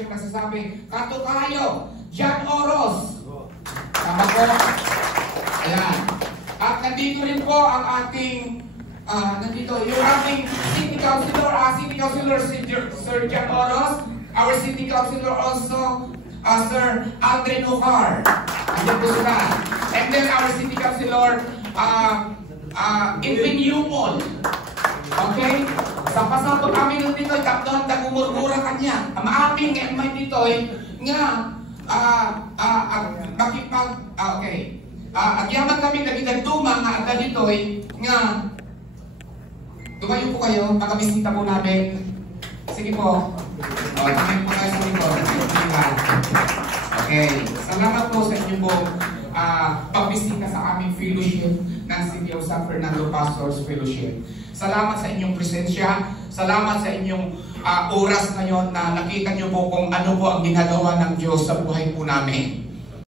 siyang nasasabi, kato kayo, John Oros. Tama po? Ayan. At nandito rin po ang ating, nandito yung ating City Councilor, Sir John Oros. Our City Councilor also, Sir Aldrin Ocar. Ayan po sila. And then our City Councilor, Edwin Yumol. Okay? Sa pasapot kami nun dito, kapdoon na gumurmura kanya. Maaming may dito, nga, okay. Agyaman kami nagigantuma nga agad dito, nga, tumayo po kayo, makabisita po namin. Sige po. Tumayo po kayo sa likod. Okay. Salamat po sa inyo po pagbisita sa aming fellowship ng City of San Fernando Pastors Fellowship. Salamat sa inyong presensya. Salamat sa inyong oras ngayon na nakita nyo po kung ano po ang ginagawa ng Diyos sa buhay po namin.